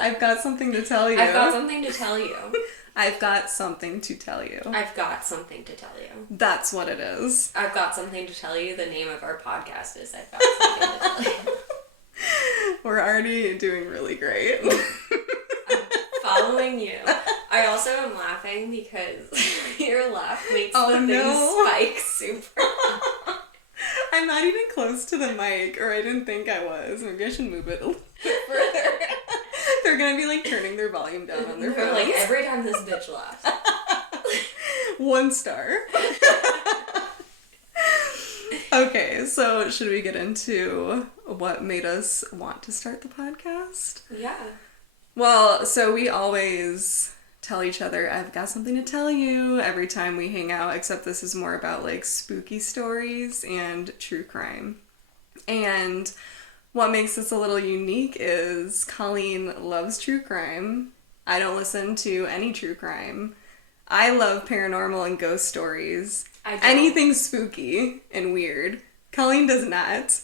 I've got something to tell you. I've got something to tell you. I've got something to tell you. I've got something to tell you. That's what it is. I've got something to tell you. The name of our podcast is I've got something to tell you. We're already doing really great. I'm following you. I also am laughing because your laugh makes the thing spike super loud. I'm not even close to the mic, or I didn't think I was. Maybe I should move it a little bit further. They're gonna be like turning their volume down on their phones. Like every time this bitch laughs. 1 star. Okay, so should we get into what made us want to start the podcast? Yeah. Well, so we always tell each other, I've got something to tell you every time we hang out, except this is more about like spooky stories and true crime. And what makes this a little unique is Colleen loves true crime. I don't listen to any true crime. I love paranormal and ghost stories. Anything spooky and weird. Colleen does not.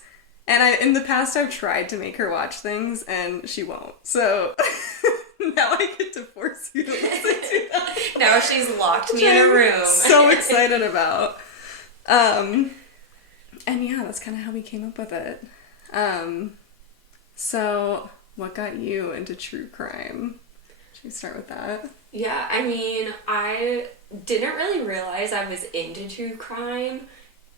And in the past I've tried to make her watch things and she won't. So now I get to force you to listen to them. Now she's locked me in a room. So excited about. And yeah, that's kind of how we came up with it. So what got you into true crime? Should we start with that? Yeah, I mean, I didn't really realize I was into true crime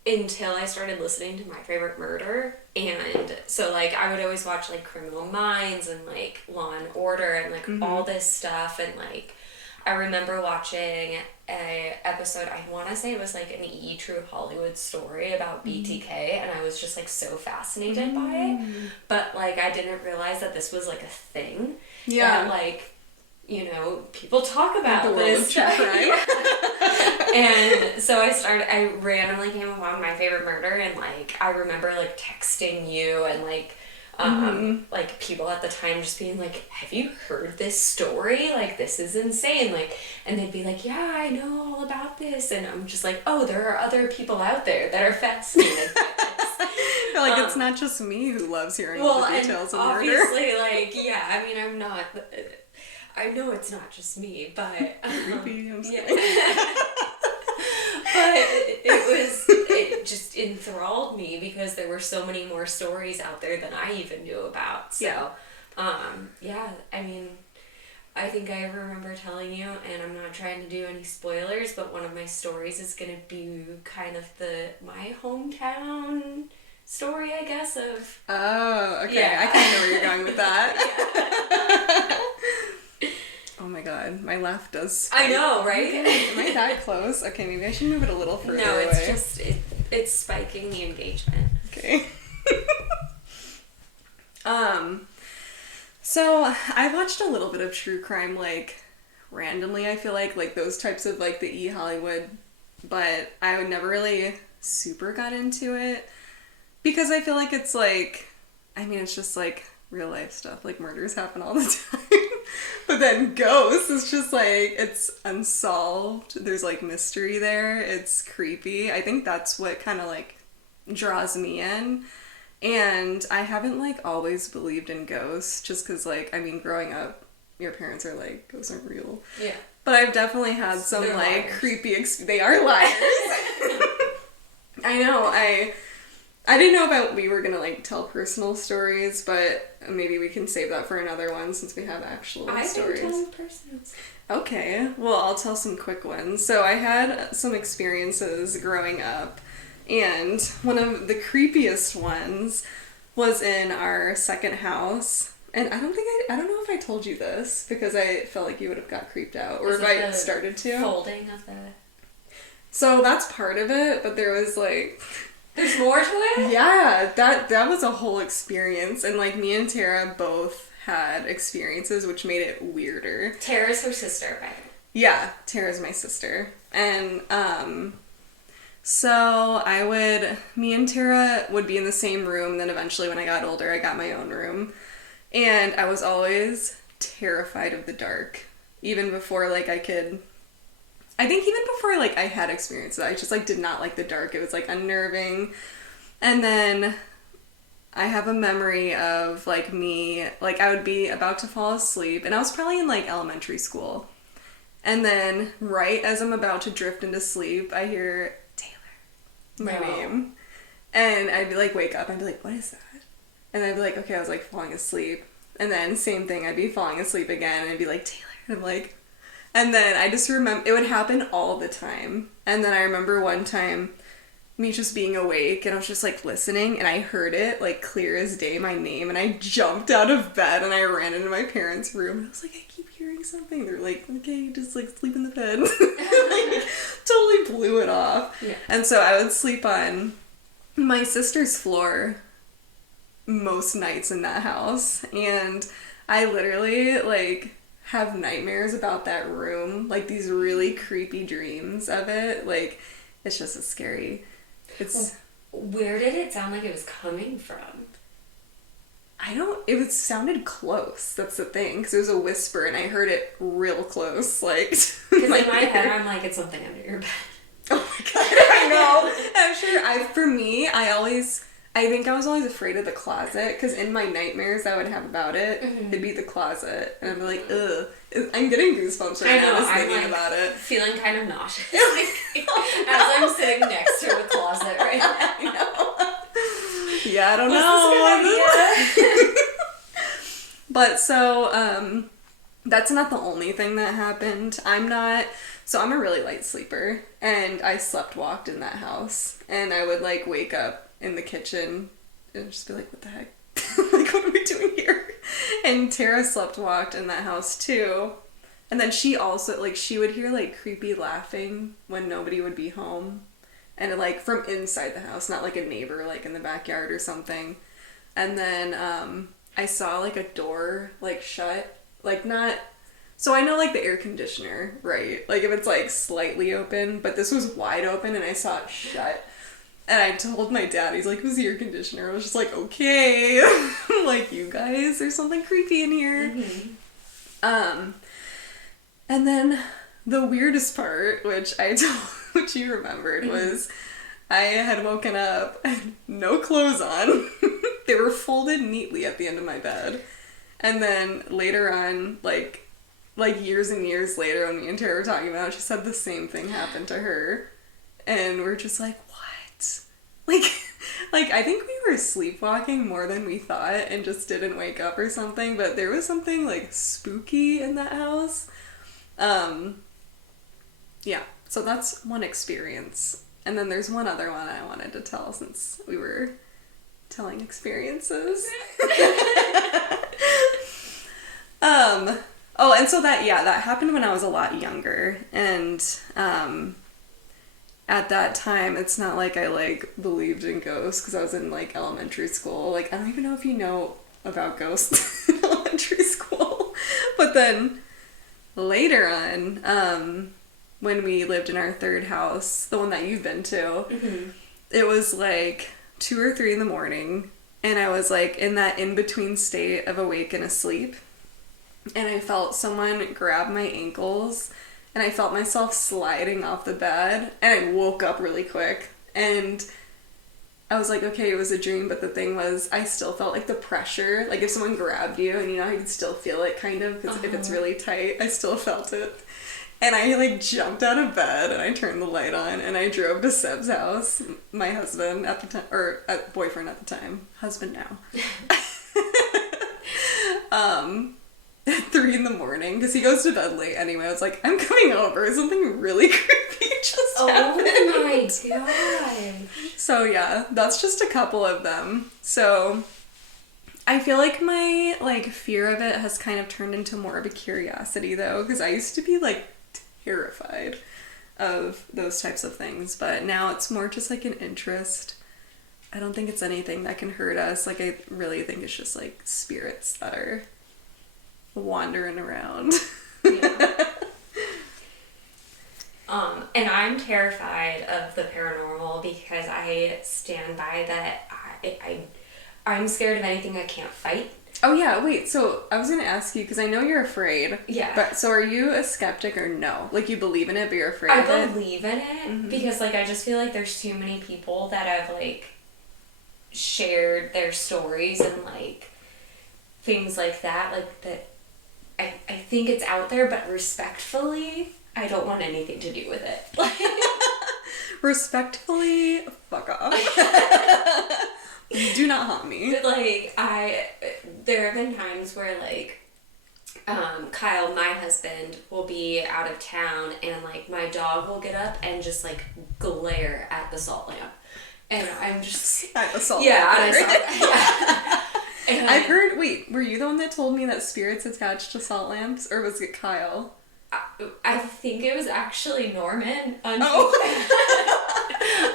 until I started listening to My Favorite Murder. And so, like, I would always watch, like, Criminal Minds and, like, Law and Order and, like, all this stuff. And, like, I remember watching a episode, I want to say it was, like, an E! True Hollywood story about BTK. And I was just, like, so fascinated by it. But, like, I didn't realize that this was, like, a thing. Yeah. That, like, you know, people talk about the world this of true crime. And so I randomly came upon My Favorite Murder, and like I remember like texting you and like like people at the time just being like, have you heard this story? Like, this is insane. Like, and they'd be like, yeah, I know all about this. And I'm just like, oh, there are other people out there that are fascinated by this. Like, it's not just me who loves hearing all the details of murder. Obviously, like, yeah, I mean, I know it's not just me, but creepy. I'm yeah. But it just enthralled me because there were so many more stories out there than I even knew about. So, yeah, I mean, I think I remember telling you, and I'm not trying to do any spoilers, but one of my stories is going to be kind of my hometown story, I guess, of... Oh, okay. Yeah. I kind of know where you're going with that. Yeah. Oh my god, my laugh does spike. I know, right? Am I that close? Okay, maybe I should move it a little further away. No, it's just, it's spiking the engagement. Okay. So I watched a little bit of true crime, like, randomly, I feel like those types of, like, the E! Hollywood, but I would never really super got into it, because I feel like it's, like, I mean, it's just, like, real life stuff, like, murders happen all the time, but then ghosts, it's just, like, it's unsolved, there's, like, mystery there, it's creepy. I think that's what kind of, like, draws me in. And I haven't, like, always believed in ghosts, just because, like, I mean, growing up, your parents are like, ghosts aren't real. Yeah. But I've definitely had some, They're like, liars. creepy they are liars. I know, I didn't know about we were gonna, like, tell personal stories, but maybe we can save that for another one, since we have actual stories. I can tell personals. Okay, well, I'll tell some quick ones. So I had some experiences growing up, and one of the creepiest ones was in our second house. And I don't know if I told you this, because I felt like you would have got creeped out, or if I started to. Folding of the... So that's part of it, but there was, like... There's more to it? Yeah, that was a whole experience, and, like, me and Tara both had experiences, which made it weirder. Tara's her sister, right? Yeah, Tara's my sister. And, so me and Tara would be in the same room, and then eventually when I got older, I got my own room. And I was always terrified of the dark. Even before, like, I think even before, like, I had experiences, I just, like, did not like the dark. It was, like, unnerving. And then I have a memory of like me, like I would be about to fall asleep, and I was probably in like elementary school. And then right as I'm about to drift into sleep, I hear Tayler, my name. And I'd be like, wake up. I'd be like, what is that? And I'd be like, okay, I was like falling asleep. And then same thing, I'd be falling asleep again, and I'd be like, Tayler. And I'm like, and then I just remember, it would happen all the time. And then I remember one time me just being awake, and I was just like listening, and I heard it like clear as day, my name, and I jumped out of bed and I ran into my parents' room, and I was like, I keep hearing something. They're like, okay, just like sleep in the bed. Like, totally blew it off. Yeah. And so I would sleep on my sister's floor most nights in that house, and I literally like have nightmares about that room, like these really creepy dreams of it. Like, it's just as scary. It's where did it sound like it was coming from? It sounded close. That's the thing, because it was a whisper, and I heard it real close, like. Because in my head, I'm like, it's something under your bed. Oh my god, I know. I'm sure. For me, I think I was always afraid of the closet, because in my nightmares I would have about it, it'd be the closet, and I'd be like, ugh. I'm getting goosebumps right now just thinking about it. Feeling kind of nauseous. As I'm sitting next to the closet right now. I know. Yeah, I don't know. But so, that's not the only thing that happened. I'm a really light sleeper, and I slept walked in that house, and I would like wake up in the kitchen and just be like, what the heck? Like, what are we doing here? And Tara slept walked in that house too. And then she also, like, she would hear like creepy laughing when nobody would be home. And like from inside the house, not like a neighbor like in the backyard or something. And then I saw like a door like shut, like not, so I know like the air conditioner, right? Like if it's like slightly open, but this was wide open and I saw it shut. And I told my dad, he's like, who's the air conditioner? I was just like, okay. Like, you guys, there's something creepy in here. And then the weirdest part, which you remembered, was I had woken up and no clothes on. They were folded neatly at the end of my bed. And then later on, like years and years later, when me and Tara were talking about it, she said the same thing happened to her. And we're just like, what? Like I think we were sleepwalking more than we thought and just didn't wake up or something, but there was something like spooky in that house. Yeah, so that's one experience. And then there's one other one I wanted to tell since we were telling experiences. Oh, and so that happened when I was a lot younger, and at that time, it's not like I like believed in ghosts because I was in like elementary school. Like, I don't even know if you know about ghosts in elementary school. But then later on, when we lived in our third house, the one that you've been to, it was like 2 or 3 in the morning, and I was like in that in-between state of awake and asleep, and I felt someone grab my ankles, and I felt myself sliding off the bed, and I woke up really quick, and I was like, okay, it was a dream, but the thing was, I still felt like the pressure, like if someone grabbed you, and you know how you can still feel it kind of, because if it's really tight, I still felt it. And I like jumped out of bed, and I turned the light on, and I drove to Seb's house, my husband at the time, or boyfriend at the time, husband now. At 3 in the morning, because he goes to bed late anyway. I was like, I'm coming over. Something really creepy just happened. Oh my god. So yeah, that's just a couple of them. So I feel like my like fear of it has kind of turned into more of a curiosity though, because I used to be like terrified of those types of things, but now it's more just like an interest. I don't think it's anything that can hurt us. Like, I really think it's just like spirits that are wandering around. Yeah. And I'm terrified of the paranormal because I stand by that I'm scared of anything I can't fight. Oh yeah, wait, so I was gonna ask you, because I know you're afraid. Yeah. But, so are you a skeptic or no? Like, you believe in it, but you're afraid of it? I believe in it, because, like, I just feel like there's too many people that have, like, shared their stories and, like, things like that, like, that I think it's out there, but respectfully, I don't want anything to do with it. Respectfully, fuck off. Do not haunt me. Like, there have been times where, like, Kyle, my husband, will be out of town, and, like, my dog will get up and just, like, glare at the salt lamp. And I'm just... At the salt lamp. Yeah. And I've heard... Wait, were you the one that told me that spirits attached to salt lamps? Or was it Kyle? I think it was actually Norman. Oh.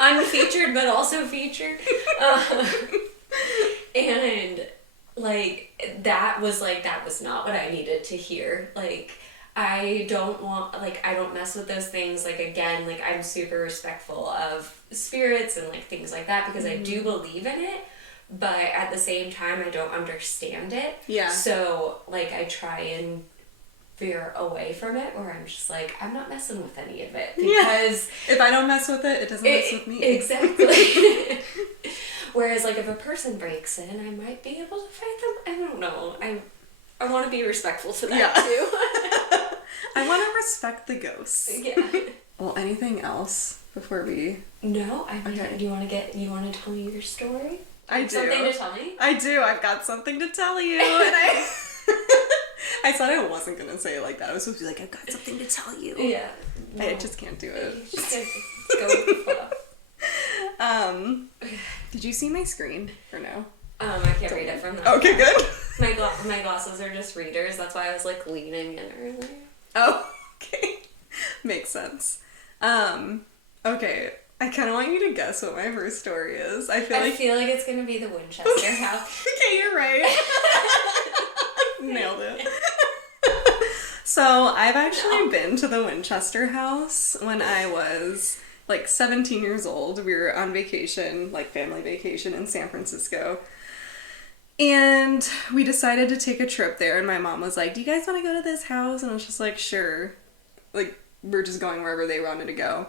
Unfeatured, but also featured. And... like, that was not what I needed to hear. Like, I don't mess with those things. Like, again, like, I'm super respectful of spirits and, like, things like that because I do believe in it, but at the same time, I don't understand it. Yeah. So, like, I try and veer away from it, or I'm just like, I'm not messing with any of it because... Yeah. If I don't mess with it, it doesn't mess with me. Exactly. Whereas, like, if a person breaks in, I might be able to fight them. I don't know. I want to be respectful to that, too. I want to respect the ghosts. Yeah. Well, anything else before we... No, I mean, Okay. do you want to tell me your story? I do. Something to tell me? I do. I've got something to tell you. And I said I wasn't going to say it like that. I was supposed to be like, I've got something to tell you. Yeah. No. I just can't do it. You just gotta go with the flow. Did you see my screen or no? I can't read it from that. Okay, good. My glasses are just readers. That's why I was, like, leaning in earlier. Oh, okay. Makes sense. Okay. I kind of want you to guess what my first story is. I feel like it's gonna be the Winchester House. Okay, you're right. Nailed it. So, I've actually been to the Winchester House when I was, like, 17 years old. We were on vacation, like, family vacation in San Francisco. And we decided to take a trip there, and my mom was like, do you guys want to go to this house? And I was just like, sure. Like, we're just going wherever they wanted to go.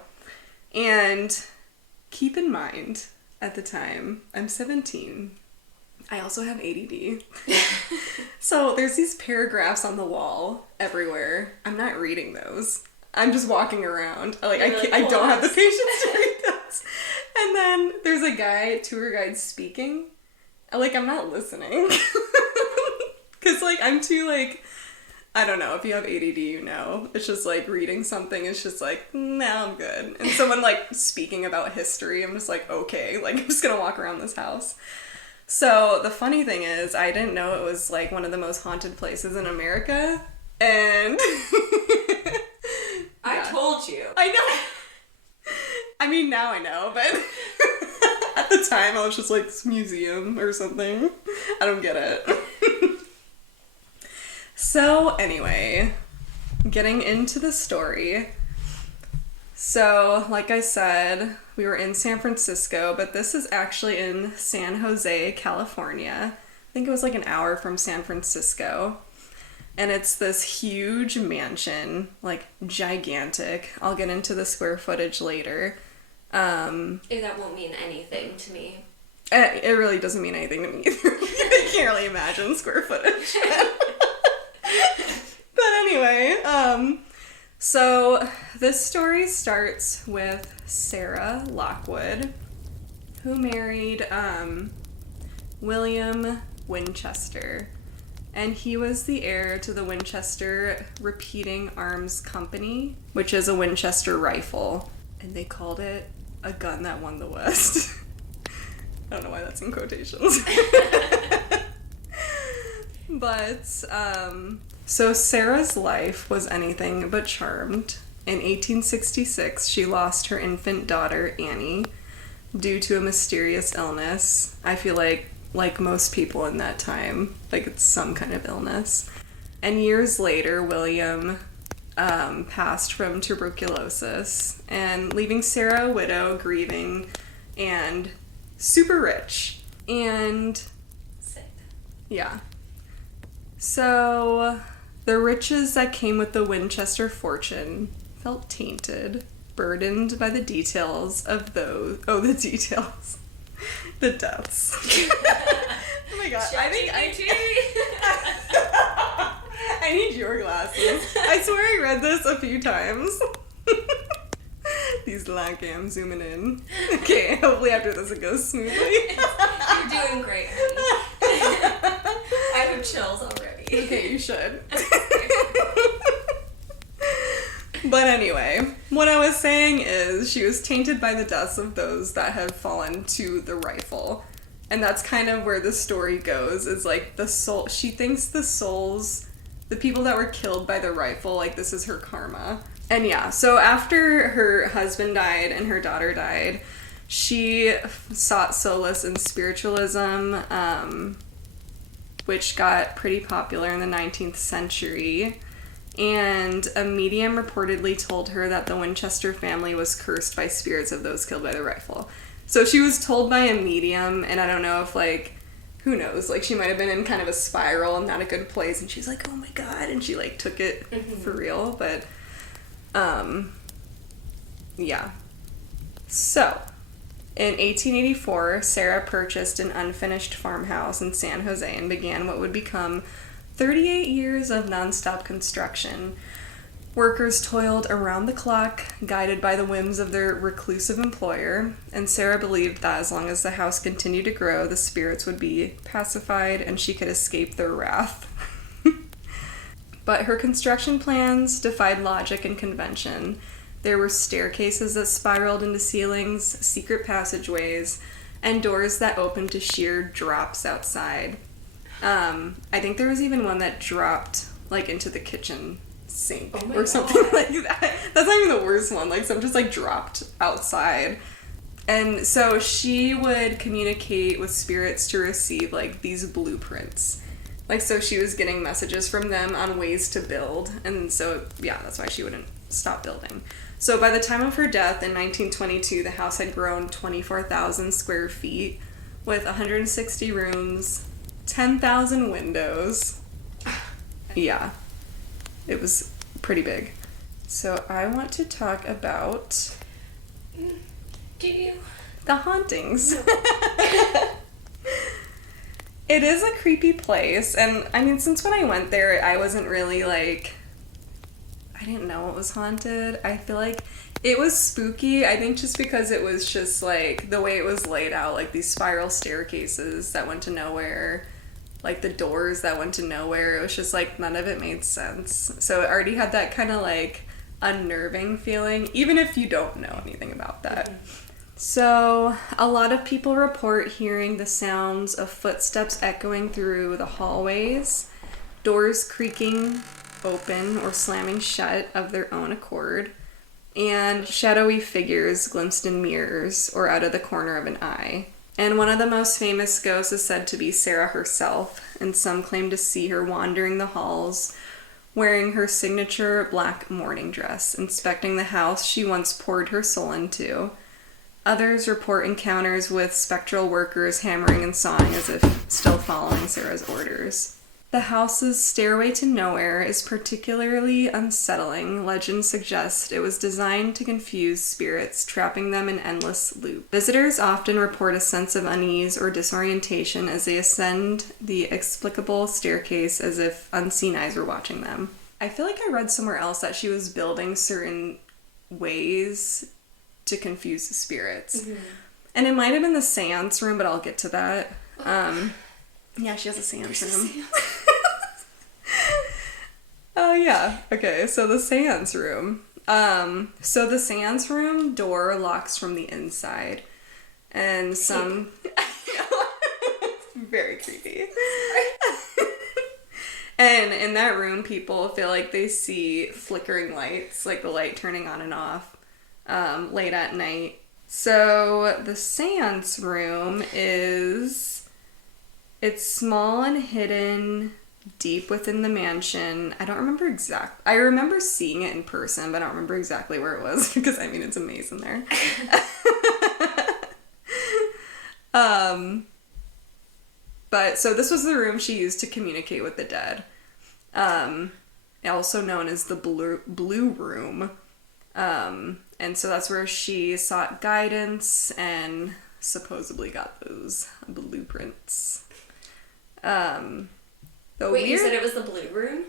And keep in mind, at the time, I'm 17. I also have ADD. So there's these paragraphs on the wall everywhere. I'm not reading those. I'm just walking around. Like, I don't have the patience to read those. And then there's a tour guide speaking. Like, I'm not listening. Because, like, I'm too, like, I don't know, if you have ADD, you know. It's just, like, reading something is just, like, nah, I'm good. And someone, like, speaking about history, I'm just, like, okay. Like, I'm just gonna walk around this house. So, the funny thing is, I didn't know it was, like, one of the most haunted places in America. And... I told you. I know. I mean, now I know, but... At the time, I was just like, this museum or something. I don't get it. So, anyway, getting into the story. So, like I said, we were in San Francisco, but this is actually in San Jose, California. I think it was like an hour from San Francisco. And it's this huge mansion, like gigantic. I'll get into the square footage later. That won't mean anything to me. It really doesn't mean anything to me either. I can't really imagine square footage. But anyway, so this story starts with Sarah Lockwood, who married William Winchester. And he was the heir to the Winchester Repeating Arms Company, which is a Winchester rifle. And they called it a gun that won the West. I don't know why that's in quotations. But, so Sarah's life was anything but charmed. In 1866, she lost her infant daughter, Annie, due to a mysterious illness. I feel like most people in that time, like it's some kind of illness. And years later, William passed from tuberculosis, and leaving Sarah a widow, grieving, and super rich. And Sick. yeah. So the riches that came with the Winchester fortune felt tainted, burdened by the details of those... Oh, the details. The deaths. Oh my god. I think I need your glasses. I swear I read this a few times. These okay, I'm zooming in. Okay, hopefully after this it goes smoothly. You're doing great, honey. I have chills already. Okay, you should. But anyway, what I was saying is she was tainted by the deaths of those that had fallen to the rifle. And that's kind of where the story goes, is like the soul, she thinks the souls, the people that were killed by the rifle, like this is her karma. And yeah, so after her husband died and her daughter died, she sought solace in spiritualism, which got pretty popular in the 19th century. And a medium reportedly told her that the Winchester family was cursed by spirits of those killed by the rifle. So she was told by a medium, and I don't know if, like, who knows, like, she might have been in kind of a spiral and not a good place, and she's like, oh my god, and she, like, took it for real, but, yeah. So, in 1884, Sarah purchased an unfinished farmhouse in San Jose and began what would become 38 years of nonstop construction. Workers toiled around the clock, guided by the whims of their reclusive employer, and Sarah believed that as long as the house continued to grow, the spirits would be pacified and she could escape their wrath. But her construction plans defied logic and convention. There were staircases that spiraled into ceilings, secret passageways, and doors that opened to sheer drops outside. I think there was even one that dropped, like, into the kitchen sink or something like that. That's not even the worst one. Like, some just, like, dropped outside. And so she would communicate with spirits to receive, like, these blueprints. Like, so she was getting messages from them on ways to build. And so, yeah, that's why she wouldn't stop building. So by the time of her death in 1922, the house had grown 24,000 square feet with 160 rooms, 10,000 windows. Yeah, it was pretty big. So I want to talk about Do you? the hauntings. It is a creepy place, and I mean, since when I went there, I wasn't really like, I didn't know it was haunted. I feel like it was spooky, I think just because it was just like the way it was laid out, like these spiral staircases that went to nowhere, like the doors that went to nowhere. It was just like none of it made sense. So it already had that kind of like unnerving feeling, even if you don't know anything about that. So a lot of people report hearing the sounds of footsteps echoing through the hallways, doors creaking open or slamming shut of their own accord, and shadowy figures glimpsed in mirrors or out of the corner of an eye. And one of the most famous ghosts is said to be Sarah herself, and some claim to see her wandering the halls, wearing her signature black mourning dress, inspecting the house she once poured her soul into. Others report encounters with spectral workers hammering and sawing as if still following Sarah's orders. The house's stairway to nowhere is particularly unsettling. Legends suggest it was designed to confuse spirits, trapping them in endless loop. Visitors often report a sense of unease or disorientation as they ascend the explicable staircase as if unseen eyes were watching them. I feel like I read somewhere else that she was building certain ways to confuse the spirits. Mm-hmm. And it might have been the seance room, but I'll get to that. Yeah, she has a seance room. Oh, yeah. Okay, so the seance room. So the seance room door locks from the inside. And some... Very creepy. And in that room, people feel like they see flickering lights, like the light turning on and off, late at night. So the seance room is... It's small and hidden deep within the mansion. I don't remember exactly. I remember seeing it in person, but I don't remember exactly where it was because, I mean, it's a maze in there. But so this was the room she used to communicate with the dead. Also known as the blue room. And so that's where she sought guidance and supposedly got those blueprints. Wait, you said it was the blue room?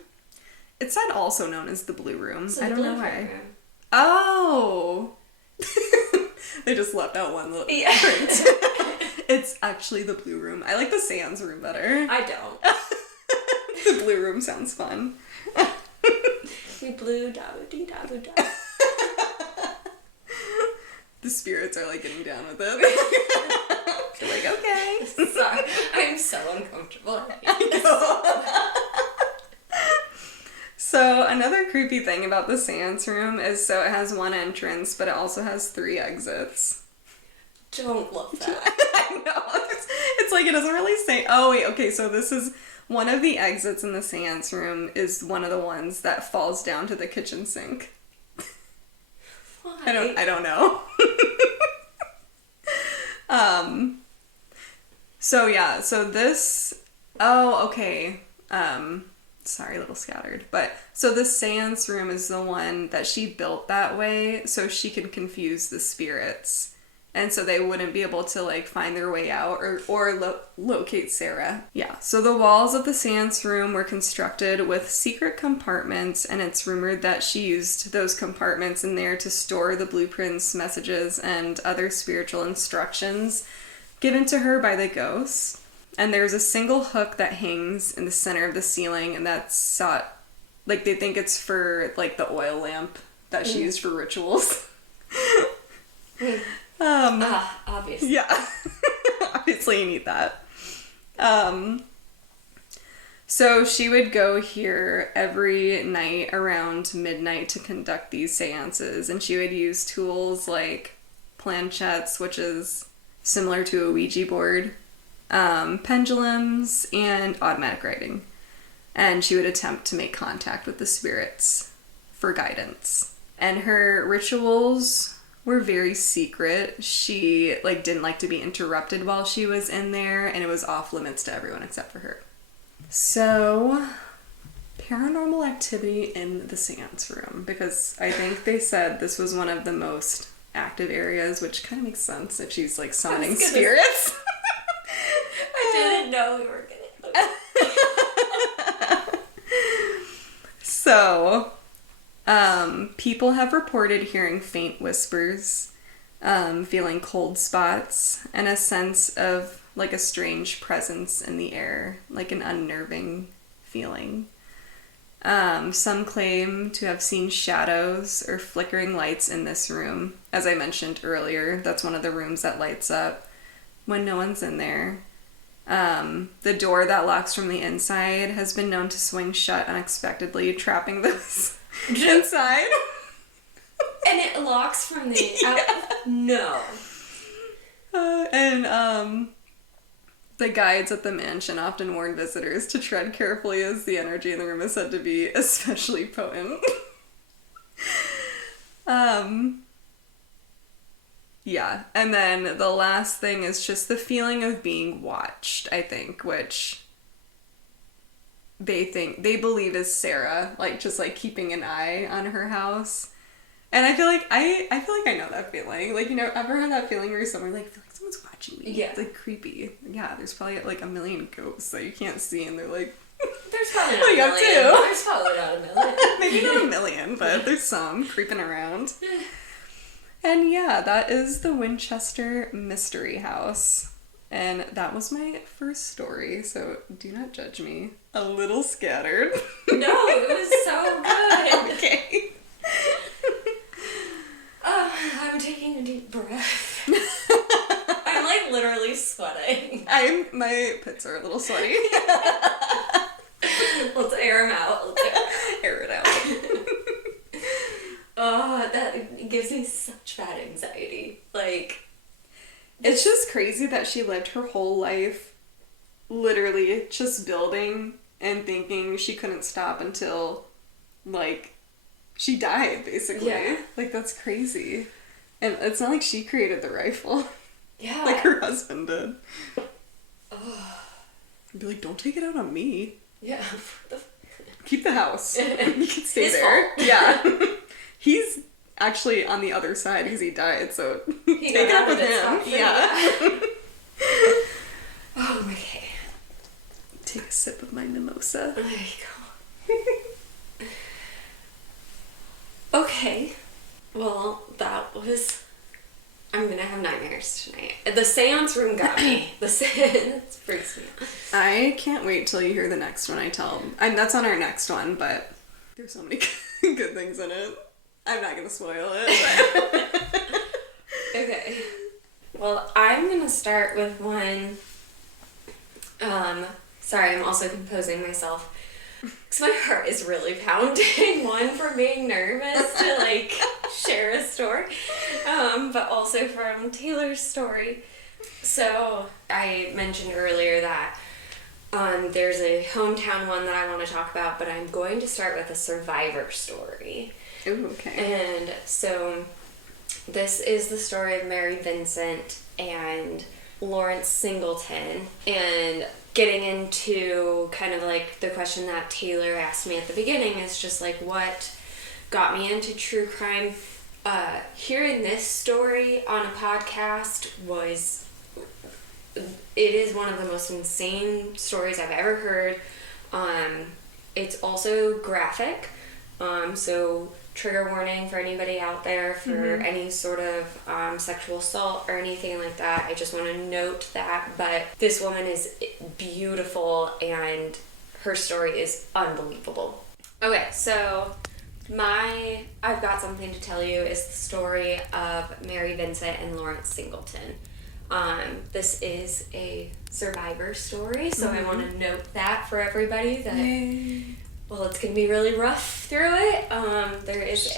It's said also known as the blue room. So I don't know why. room. Oh! They just left out one little print. It's actually the blue room. I like the sans room better. I don't. The blue room sounds fun. We blew da-boo-dee da-boo-da. The spirits are like getting down with it. They're like, okay. Sorry. I'm so uncomfortable. I know. So another creepy thing about the seance room is so it has one entrance, but it also has 3 exits. Don't love that. I know. It's like it doesn't really say. Oh wait, okay. So this is one of the exits in the seance room is one of the ones that falls down to the kitchen sink. Why? I don't know. So yeah, so this, oh, okay. Sorry, a little scattered. But, so the seance room is the one that she built that way so she can confuse the spirits. And so they wouldn't be able to, like, find their way out or locate Sarah. Yeah, so the walls of the seance room were constructed with secret compartments, and it's rumored that she used those compartments in there to store the blueprints, messages, and other spiritual instructions given to her by the ghosts. And there's a single hook that hangs in the center of the ceiling, and that's sought, like, they think it's for, like, the oil lamp that she used for rituals. Obviously. Yeah. Obviously you need that. So she would go here every night around midnight to conduct these seances, and she would use tools like planchettes, which is similar to a Ouija board, pendulums, and automatic writing. And she would attempt to make contact with the spirits for guidance. And her rituals were very secret. She, like, didn't like to be interrupted while she was in there, and it was off limits to everyone except for her. So, paranormal activity in the seance room, because I think they said this was one of the most active areas, which kind of makes sense if she's, like, summoning spirits. I didn't know we were gonna. So, people have reported hearing faint whispers, feeling cold spots, and a sense of, like, a strange presence in the air, like an unnerving feeling. Some claim to have seen shadows or flickering lights in this room. As I mentioned earlier, that's one of the rooms that lights up when no one's in there. The door that locks from the inside has been known to swing shut unexpectedly, trapping those inside. And it locks from the out. No. And the guides at the mansion often warn visitors to tread carefully as the energy in the room is said to be especially potent. Yeah, and then the last thing is just the feeling of being watched, I think, which they believe is Sarah, like, just, like, keeping an eye on her house. And I feel like I know that feeling. Like, you know, ever had that feeling where you're somewhere, like, I feel like someone's watching me? Yeah. It's, like, creepy. Yeah, there's probably, like, a million ghosts that you can't see, and they're like, there's probably not what are you a up million. to? There's probably not a million. Maybe not a million, but there's some creeping around. And yeah, that is the Winchester Mystery House. And that was my first story, so do not judge me. A little scattered. No, it was so good. Okay. I'm taking a deep breath. I'm, like, literally sweating. My pits are a little sweaty. Let's air them out. Air it out. Oh, that gives me such bad anxiety. Like, it's just crazy that she lived her whole life literally just building and thinking she couldn't stop until, like, she died, basically. Yeah. Like, that's crazy. And it's not like she created the rifle. Yeah. Like her husband did. Oh. I'd be like, don't take it out on me. Yeah. Keep the house. You can stay His there. fault. Yeah. actually on the other side because he died, so He take it up with him. Yeah. Oh, okay. Take a sip of my mimosa. There you go. Okay. Well, that was... I'm gonna have nightmares tonight. The seance room got me. The seance freaks me out. I can't wait till you hear the next one I tell. And that's on our next one, but there's so many good things in it. I'm not gonna spoil it. But... Okay. Well, I'm gonna start with one. Sorry, I'm also composing myself. Because my heart is really pounding. One, from being nervous to, like, share a story. But also from Tayler's story. So, I mentioned earlier that there's a hometown one that I want to talk about, but I'm going to start with a survivor story. Ooh, okay. And so, this is the story of Mary Vincent and Lawrence Singleton. And getting into kind of like the question that Tayler asked me at the beginning is just like what got me into true crime. Hearing this story on a podcast it is one of the most insane stories I've ever heard. It's also graphic, so trigger warning for anybody out there for any sort of sexual assault or anything like that. I just want to note that. But this woman is beautiful and her story is unbelievable. Okay, so I've got something to tell you is the story of Mary Vincent and Lawrence Singleton. This is a survivor story, so I want to note that for everybody that Yay. well, it's gonna be really rough through it. There is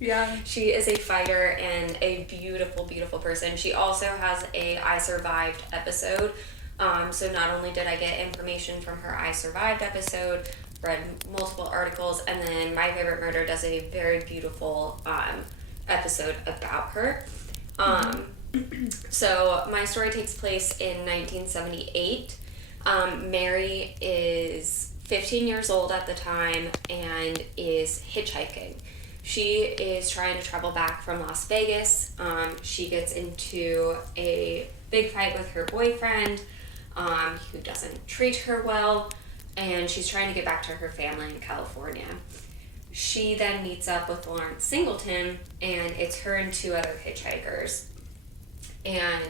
Yeah. She is a fighter and a beautiful, beautiful person. She also has a I Survived episode. So not only did I get information from her I Survived episode, read multiple articles, and then My Favorite Murder does a very beautiful episode about her. So my story takes place in 1978. Mary is 15 years old at the time and is hitchhiking. She is trying to travel back from Las Vegas. She gets into a big fight with her boyfriend, who doesn't treat her well, and she's trying to get back to her family in California. She then meets up with Lawrence Singleton, and it's her and two other hitchhikers. And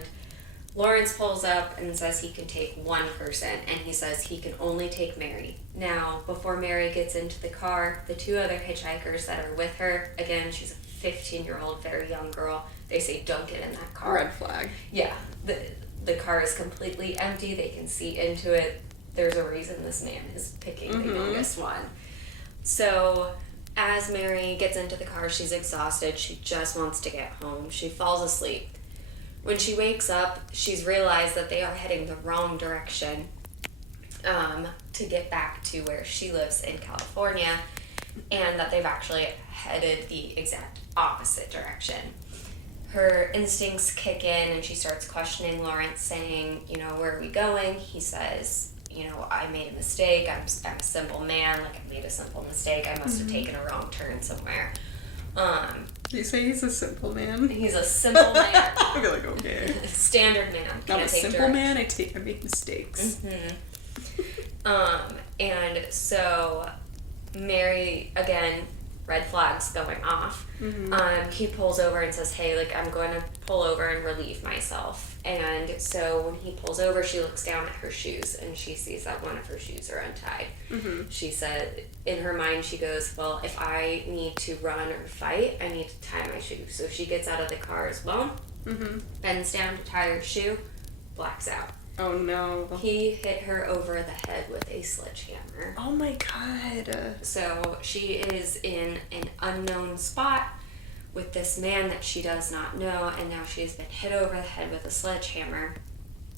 Lawrence pulls up and says he can take one person, and he says he can only take Mary. Now, before Mary gets into the car, the two other hitchhikers that are with her, again, she's a 15-year-old, very young girl, they say, don't get in that car. Red flag. Yeah. The car is completely empty. They can see into it. There's a reason this man is picking the youngest one. So, as Mary gets into the car, she's exhausted. She just wants to get home. She falls asleep. When she wakes up, she's realized that they are heading the wrong direction to get back to where she lives in California, and that they've actually headed the exact opposite direction. Her instincts kick in, and she starts questioning Lawrence, saying, where are we going? He says, I made a mistake. I'm a simple man. Like, I made a simple mistake. I must have taken a wrong turn somewhere. You say he's a simple man? He's a simple man. I'd be like, okay. Standard man. I'm a simple man. I make mistakes. And so Mary, again, red flags going off. He pulls over and says, hey, I'm going to pull over and relieve myself. And so when he pulls over, she looks down at her shoes, and she sees that one of her shoes are untied. She said, in her mind, she goes, well, if I need to run or fight, I need to tie my shoe. So she gets out of the car as well, bends down to tie her shoe, blacks out. Oh, no. He hit her over the head with a sledgehammer. Oh, my God. So she is in an unknown spot with this man that she does not know, and now she's been hit over the head with a sledgehammer.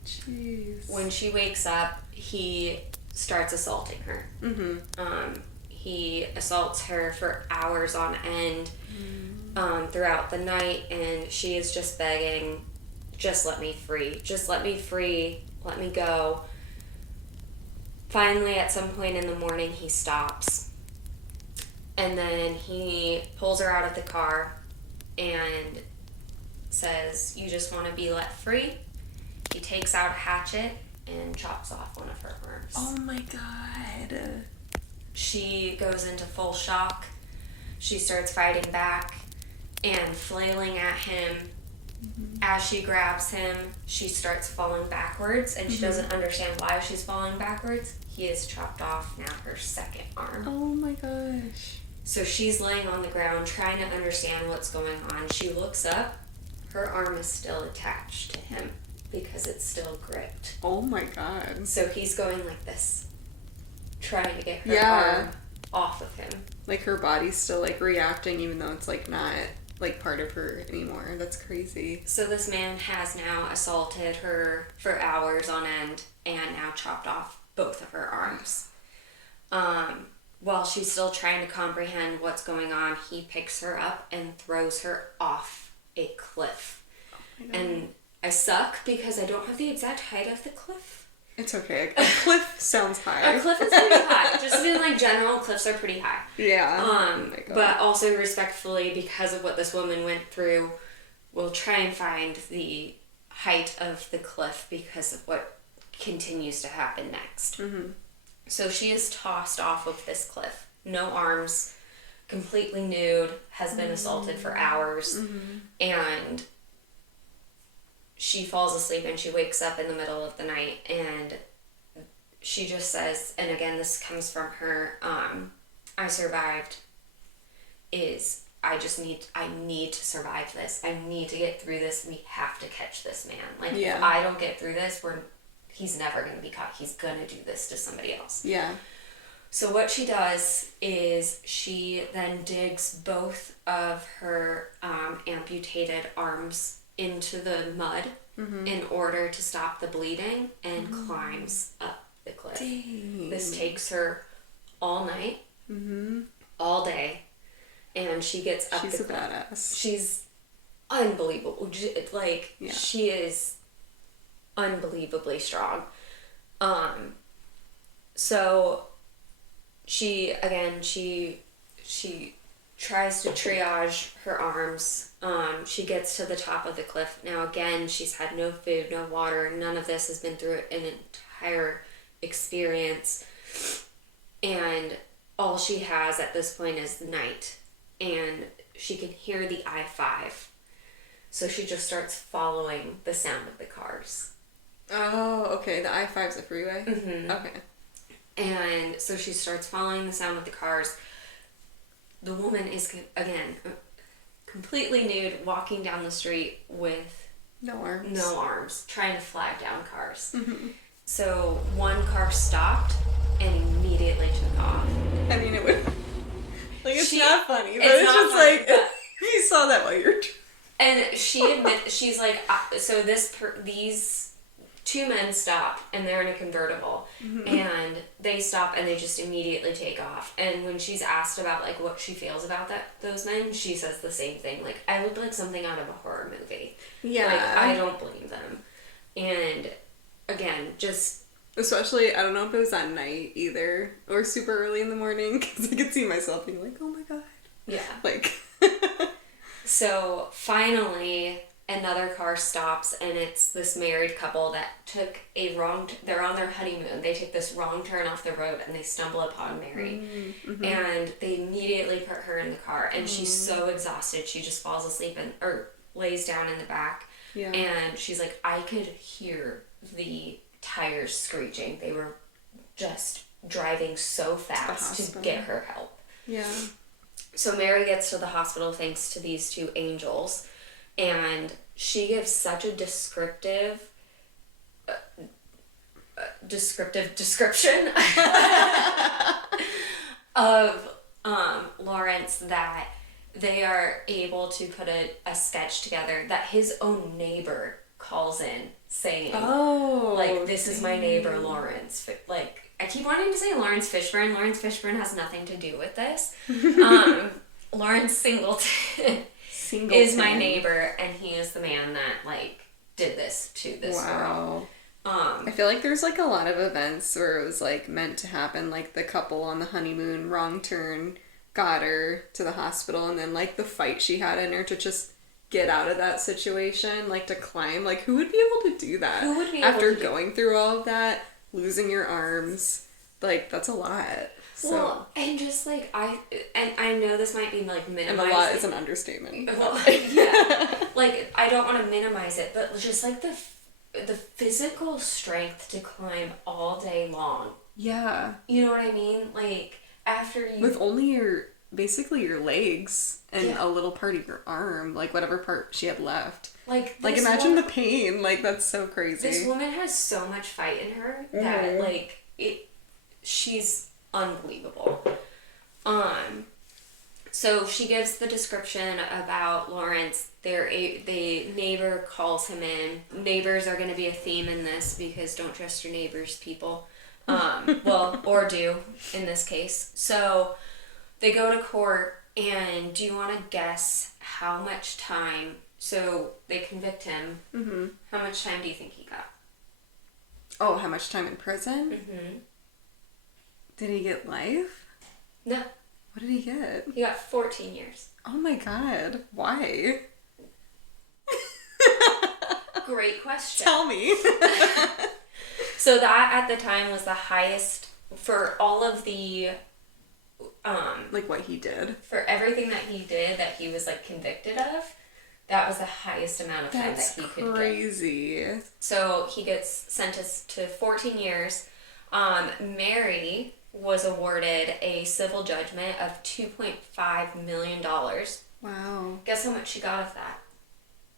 Jeez. When she wakes up, he starts assaulting her. He assaults her for hours on end throughout the night, and she is just begging, just let me free. Just let me free. Let me go. Finally, at some point in the morning, he stops. And then he pulls her out of the car and says, "You just want to be let free?" He takes out a hatchet and chops off one of her arms. Oh my god. She goes into full shock. She starts fighting back and flailing at him. As she grabs him, she starts falling backwards, and she doesn't understand why she's falling backwards. He has chopped off now her second arm. Oh my gosh. So she's laying on the ground trying to understand what's going on. She looks up. Her arm is still attached to him because it's still gripped. Oh my god. So he's going like this, trying to get her arm off of him. Like her body's still like reacting even though it's like not like part of her anymore. That's crazy. So this man has now assaulted her for hours on end and now chopped off both of her arms. While she's still trying to comprehend what's going on, he picks her up and throws her off a cliff. Oh my God. And I suck because I don't have the exact height of the cliff. It's okay. A cliff sounds high. A cliff is pretty high. Just in like general, cliffs are pretty high. Yeah. Oh my God. But also respectfully, because of what this woman went through, we'll try and find the height of the cliff because of what continues to happen next. Mm-hmm. So she is tossed off of this cliff. No arms, completely nude, has been assaulted for hours, and she falls asleep and she wakes up in the middle of the night and she just says, and again this comes from her, I survived, I need to survive this. I need to get through this. We have to catch this man. Like, if I don't get through this, he's never going to be caught. He's going to do this to somebody else. Yeah. So what she does is she then digs both of her amputated arms into the mud in order to stop the bleeding and climbs up the cliff. Dang. This takes her all night, all day, and she gets up She's the a cliff. badass. She's unbelievable. Like, she is unbelievably strong. So she tries to triage her arms. She gets to the top of the cliff. Now again, she's had no food, no water, none of this has been through an entire experience. And all she has at this point is the night. And she can hear the I-5. So she just starts following the sound of the cars. Oh, okay. The I-5's a freeway? Mm-hmm. Okay. And so she starts following the sound of the cars. The woman is, again, completely nude, walking down the street with no arms, trying to flag down cars. So one car stopped and immediately took off. I mean, it would... Like, it's not funny, but it's it's just funny, like... but, You saw that while you were... And she admits, she's like, so these two men stop and they're in a convertible and they stop and they just immediately take off. And when she's asked about like what she feels about those men, she says the same thing. Like, I look like something out of a horror movie. Yeah. Like, I don't blame them. And again, just... Especially, I don't know if it was at night either or super early in the morning because I could see myself being like, oh my God. Yeah. Like... So finally, another car stops, and it's this married couple that took they're on their honeymoon. They take this wrong turn off the road, and they stumble upon Mary. And they immediately put her in the car, and she's so exhausted, she just falls asleep or lays down in the back. Yeah. And she's like, I could hear the tires screeching. They were just driving so fast to get her help. Yeah. So Mary gets to the hospital thanks to these two angels, and she gives such a description of Lawrence that they are able to put a sketch together that his own neighbor calls in saying, like, this is my neighbor Lawrence. Like, I keep wanting to say Lawrence Fishburne. Lawrence Fishburne has nothing to do with this. Lawrence Singleton is my neighbor, and he is the man that, like, did this to this girl. I feel like there's, like, a lot of events where it was, like, meant to happen. Like, the couple on the honeymoon, wrong turn, got her to the hospital, and then like the fight she had in her to just get out of that situation, like to climb. Like, who would be able to do that? Who would be after able to going through all of that, losing your arms? Like, that's a lot. So. Well, and just like I know this might be like minimized. And a lot is an understatement. Well, yeah. Like, I don't want to minimize it, but just like the physical strength to climb all day long. Yeah. You know what I mean? Like, after you... With only basically your legs and a little part of your arm, like whatever part she had left. Like imagine the pain. Like, that's so crazy. This woman has so much fight in her that, like, she's unbelievable. So she gives the description about Lawrence. The neighbor calls him in. Neighbors are going to be a theme in this because don't trust your neighbors, people. Well, or do in this case. So they go to court, and do you want to guess how much time? So they convict him. Mm-hmm. How much time do you think he got? Oh, how much time in prison? Mm-hmm. Did he get life? No. What did he get? He got 14 years. Oh my god. Why? Great question. Tell me. So that at the time was the highest for all of the like what he did. For everything that he did that he was like convicted of, that was the highest amount of time That's that he could get. crazy. So he gets sentenced to 14 years. Mary was awarded a civil judgment of $2.5 million. Wow. Guess how much she got of that?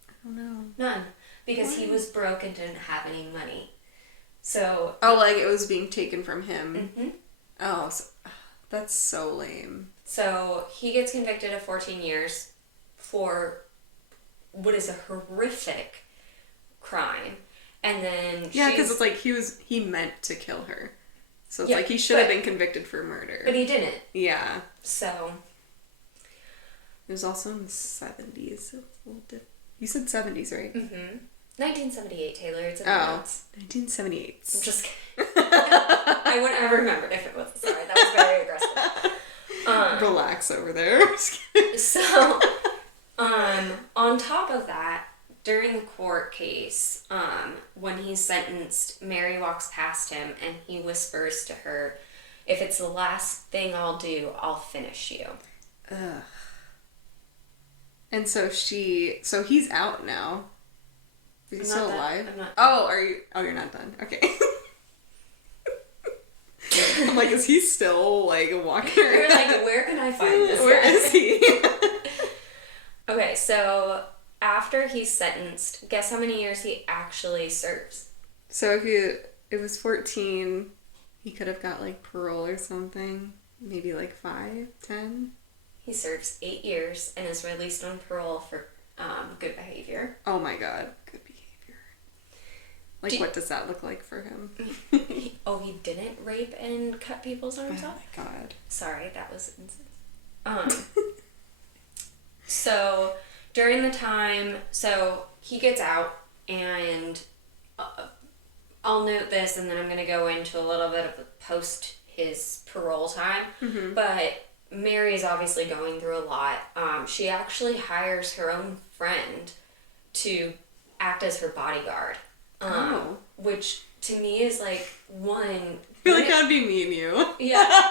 I don't know. None. Because he was broke and didn't have any money. So... Oh, like it was being taken from him. Mm-hmm. Oh, that's so lame. So he gets convicted of 14 years for what is a horrific crime. And then yeah, because it's like he meant to kill her. So it's like he should have been convicted for murder. But he didn't. Yeah. So. It was also in the 70s. So it's a little different. You said 70s, right? Mm-hmm. 1978, Tayler. It's in the notes. 1978. I'm just kidding. I wouldn't have remembered if it was. Sorry, that was very aggressive. Relax over there. So, on top of that, during the court case, when he's sentenced, Mary walks past him and he whispers to her, "If it's the last thing I'll do, I'll finish you." Ugh. And so he's out now. Is he still alive? I'm not. Oh, are you? Oh, you're not done. Okay. I'm like, is he still like walking around? You're like, where can I find this guy? Where is he? Okay, so after he's sentenced, guess how many years he actually serves? So if it was 14, he could have got like parole or something. Maybe like 5, 10. He serves 8 years and is released on parole for good behavior. Oh my god, good behavior. Like, what does that look like for him? He didn't rape and cut people's arms off? Oh my god. Sorry, that was... So, during the time... So, he gets out, and I'll note this, and then I'm going to go into a little bit of the post his parole time. Mm-hmm. But Mary's obviously going through a lot. She actually hires her own friend to act as her bodyguard. Which to me is like one. I feel like that'd be me and you. Yeah,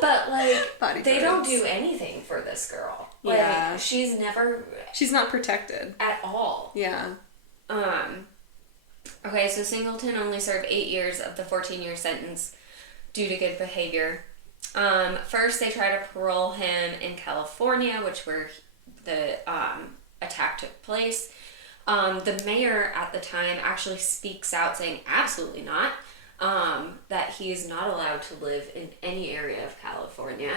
but like Bodyguards. They don't do anything for this girl. Like, yeah, she's not protected at all. Yeah. Okay, so Singleton only served 8 years of the 14-year sentence due to good behavior. First, they try to parole him in California, which where the attack took place. The mayor at the time actually speaks out saying absolutely not, that he's not allowed to live in any area of California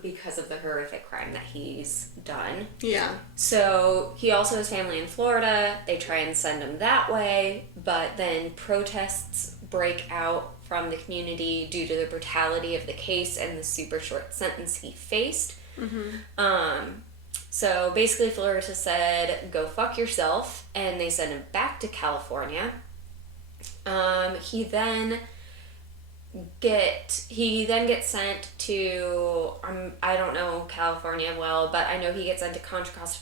because of the horrific crime that he's done. Yeah. So he also has family in Florida. They try and send him that way, but then protests break out from the community due to the brutality of the case and the super short sentence he faced. So basically Florida said, go fuck yourself, and they sent him back to California. He then gets sent to, I don't know California well, but I know he gets into Contra Costa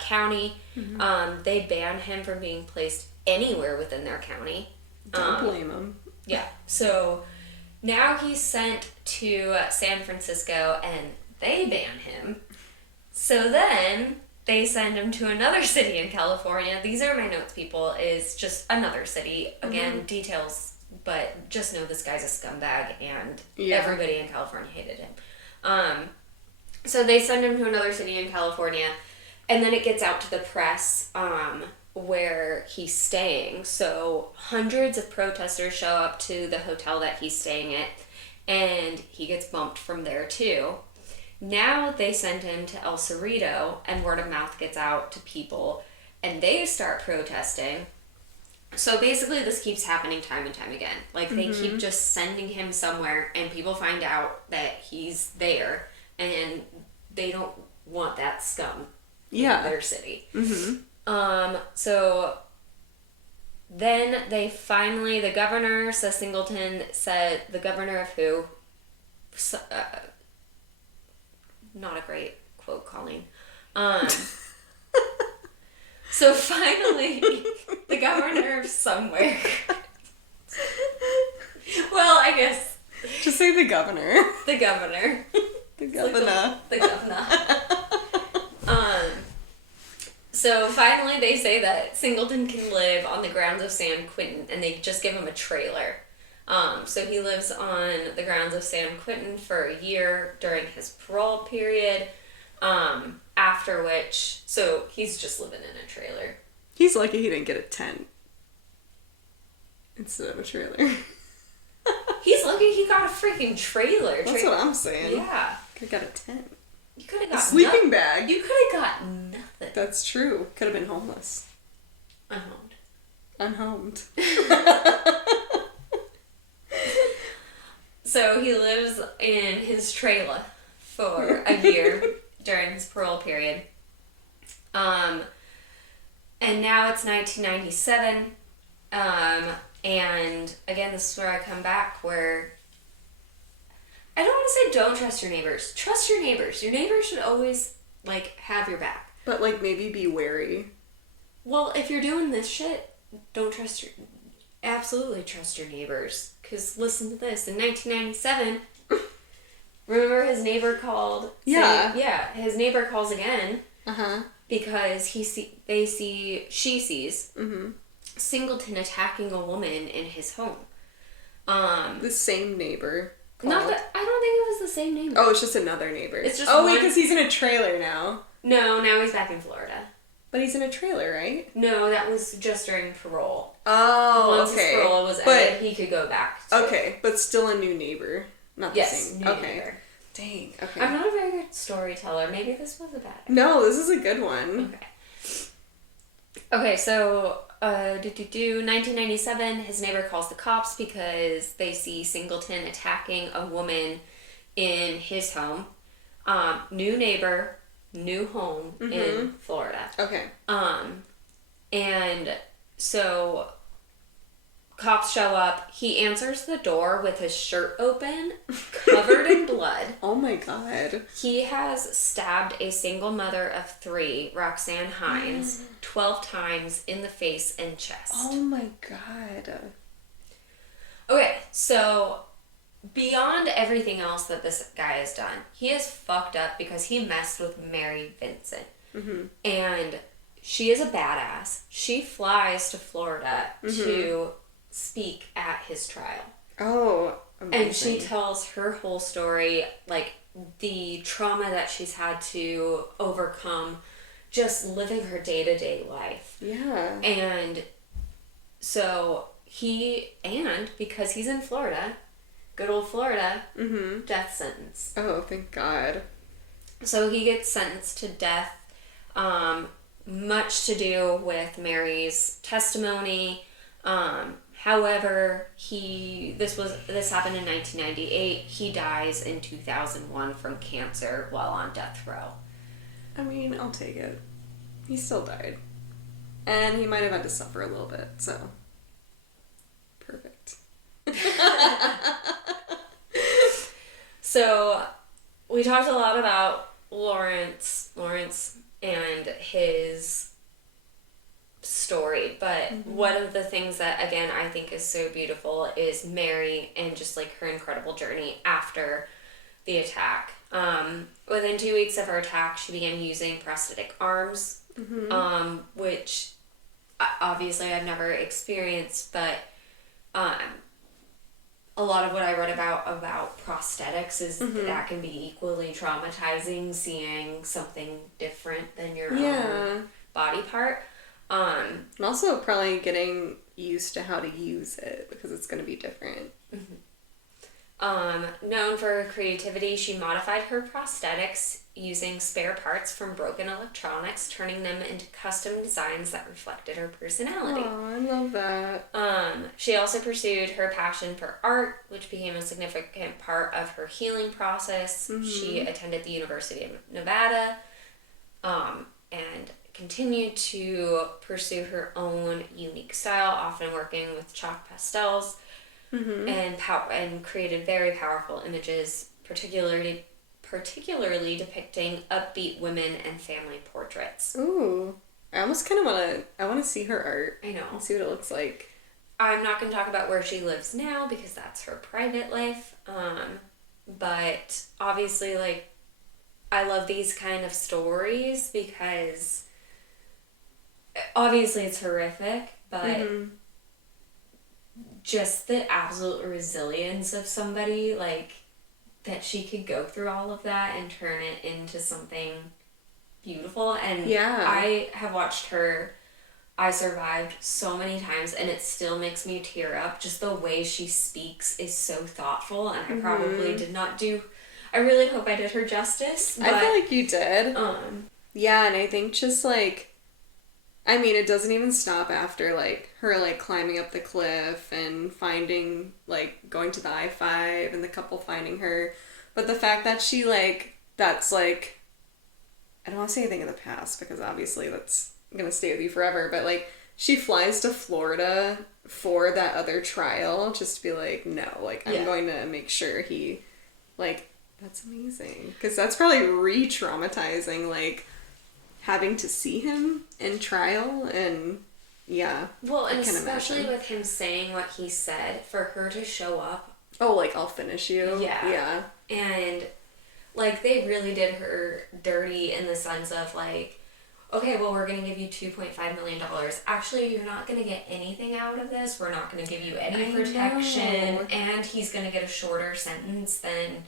County. They ban him from being placed anywhere within their county. Don't blame him. Yeah. So now he's sent to San Francisco, and they ban him. So then they send him to another city in California. These are my notes, people, is just another city. Again, details, but just know this guy's a scumbag, and everybody in California hated him. So they send him to another city in California, and then it gets out to the press where he's staying. So hundreds of protesters show up to the hotel that he's staying at, and he gets bumped from there too. Now they send him to El Cerrito, and word of mouth gets out to people, and they start protesting. So basically this keeps happening time and time again. Like, they keep just sending him somewhere, and people find out that he's there, and they don't want that scum in their city. So then they finally, the governor says, Singleton said, the governor of who? Not a great quote, Colleen. So finally, the governor of somewhere. Well, I guess. Just say the governor. The governor. The governor. The governor. So finally they say that Singleton can live on the grounds of San Quentin, and they just give him a trailer. So he lives on the grounds of San Quentin for a year during his parole period, after which, so he's just living in a trailer. He's lucky he didn't get a tent instead of a trailer. He's lucky he got a freaking trailer. That's what I'm saying. Yeah. Could've got a tent. You could have got a sleeping bag. You could have got nothing. That's true. Could have been homeless. Unhomed. So he lives in his trailer for a year during his parole period. And now it's 1997. And again, this is where I come back, where I don't want to say don't trust your neighbors. Trust your neighbors. Your neighbors should always, like, have your back. But, like, maybe be wary. Well, if you're doing this shit, absolutely trust your neighbors. Because listen to this. In 1997, remember his neighbor called? Yeah. His neighbor calls again. Uh-huh. Because she sees Singleton attacking a woman in his home. The same neighbor called. I don't think it was the same neighbor. Oh, it's just another neighbor. It's just wait, because he's in a trailer now. No, now he's back in Florida. But he's in a trailer, right? No, that was just during parole. Oh, Once his parole was ended, he could go back. Okay, but still a new neighbor. Not the same. New neighbor. Dang, okay. I'm not a very good storyteller. Maybe this was a bad idea. No, this is a good one. Okay, so 1997, his neighbor calls the cops because they see Singleton attacking a woman in his home. New neighbor, new home in Florida. Okay. And so cops show up. He answers the door with his shirt open, covered in blood. Oh my God. He has stabbed a single mother of 3, Roxanne Hines, 12 times in the face and chest. Oh my God. Okay, so beyond everything else that this guy has done, he is fucked up because he messed with Mary Vincent. And she is a badass. She flies to Florida to speak at his trial. Oh, amazing. And she tells her whole story, like the trauma that she's had to overcome just living her day-to-day life. Yeah. And so because he's in Florida, good old Florida, death sentence. Oh, thank God. So he gets sentenced to death, much to do with Mary's testimony. However, this happened in 1998. He dies in 2001 from cancer while on death row. I mean, I'll take it. He still died. And he might have had to suffer a little bit, so. Perfect. So, we talked a lot about, Lawrence and his story, but one of the things that, again, I think is so beautiful is Mary and just, like, her incredible journey after the attack. Within 2 weeks of her attack, she began using prosthetic arms, which obviously I've never experienced, but a lot of what I read about prosthetics is that can be equally traumatizing, seeing something different than your own body part. And also probably getting used to how to use it, because it's going to be different. Known for her creativity, she modified her prosthetics using spare parts from broken electronics, turning them into custom designs that reflected her personality. Oh, I love that. She also pursued her passion for art, which became a significant part of her healing process. She attended the University of Nevada, and continued to pursue her own unique style, often working with chalk pastels, and created very powerful images, particularly depicting upbeat women and family portraits. Ooh. I almost kind of want to see her art. I know. And see what it looks like. I'm not going to talk about where she lives now because that's her private life. But obviously, like, I love these kind of stories because obviously it's horrific, but just the absolute resilience of somebody, like, that she could go through all of that and turn it into something beautiful. And I have watched her I Survived so many times, and it still makes me tear up. Just the way she speaks is so thoughtful, and I probably did not do... I really hope I did her justice. But, I feel like you did. Yeah, and I think just, like... I mean, it doesn't even stop after, like, her, like, climbing up the cliff and finding, like, going to the I-5 and the couple finding her. But the fact that she, like, that's, like... I don't want to say anything in the past, because obviously that's going to stay with you forever, but, like, she flies to Florida for that other trial just to be like, no, like, I'm going to make sure he, like, that's amazing. Because that's probably re-traumatizing, like, having to see him in trial, and well, and especially with him saying what he said, for her to show up, oh, like, I'll finish you. And, like, they really did her dirty in the sense of, like, okay, well, we're going to give you $2.5 million. Actually, you're not going to get anything out of this. We're not going to give you any protection. And he's going to get a shorter sentence than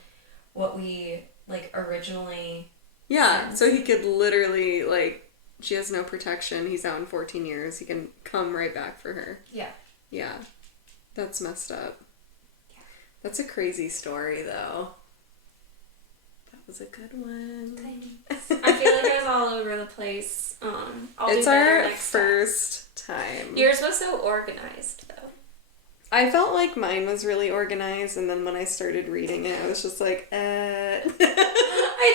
what we, like, originally... Yeah, so he could literally, like, she has no protection. He's out in 14 years. He can come right back for her. Yeah. Yeah. That's messed up. Yeah. That's a crazy story, though. That was a good one. Thanks. I feel like I was all over the place. It's our first time. Yours was so organized, though. I felt like mine was really organized, and then when I started reading it, I was just like, I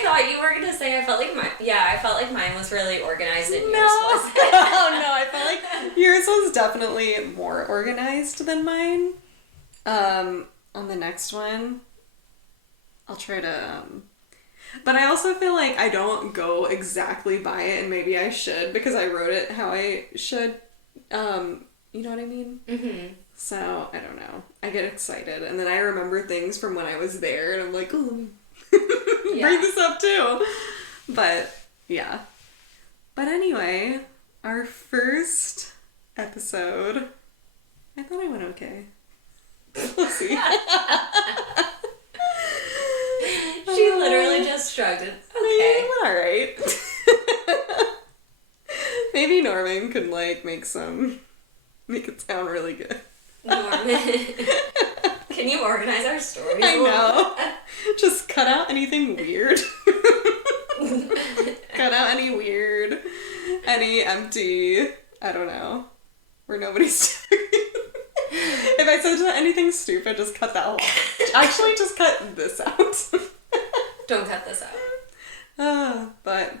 thought you were gonna say I felt like mine was really organized and yours wasn't. Oh no, I felt like yours was definitely more organized than mine. On the next one, I'll try to, but I also feel like I don't go exactly by it, and maybe I should, because I wrote it how I should, you know what I mean? So, I don't know. I get excited, and then I remember things from when I was there, and I'm like, oh, bring this up too. But, yeah. But anyway, our first episode, I thought I went okay. We'll see. She literally just shrugged it. Okay. Alright. Maybe Norman could, like, make it sound really good. Norman. Can you organize our stories? I know. Just cut out anything weird. Cut out any weird, any empty, I don't know, where nobody's talking. If I said anything stupid, just cut that out. Actually, just cut this out. Don't cut this out. But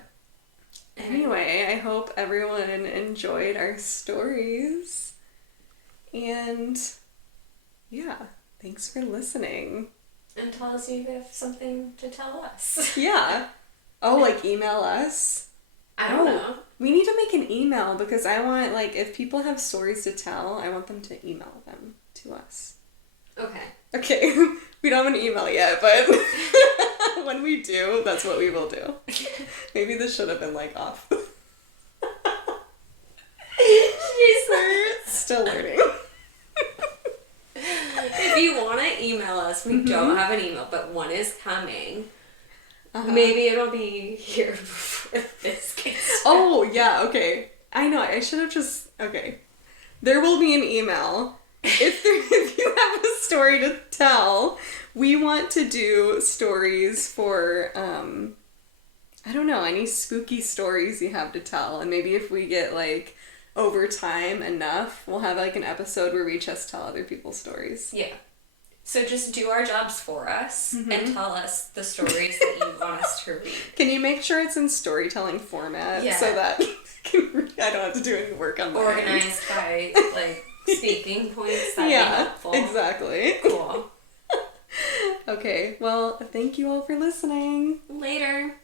anyway, I hope everyone enjoyed our stories. And yeah, thanks for listening. And tell us if you have something to tell us. Yeah. Oh, like email us? I don't know. We need to make an email because I want, like, if people have stories to tell, I want them to email them to us. Okay. Okay. We don't have an email yet, but when we do, that's what we will do. Maybe this should have been, like, off. We're still learning. If you want to email us, we don't have an email, but one is coming. Maybe it'll be here before this gets done. Oh, yeah, okay. I know, I should have just... Okay. There will be an email. If you have a story to tell, we want to do stories for, I don't know, any spooky stories you have to tell. And maybe if we get, like, over time enough, we'll have, like, an episode where we just tell other people's stories. Yeah. So just do our jobs for us and tell us the stories that you want us to read. Can you make sure it's in storytelling format so that I don't have to do any work on my Organized by, like, speaking points? That'd be helpful. Exactly. Cool. Okay, well, thank you all for listening. Later.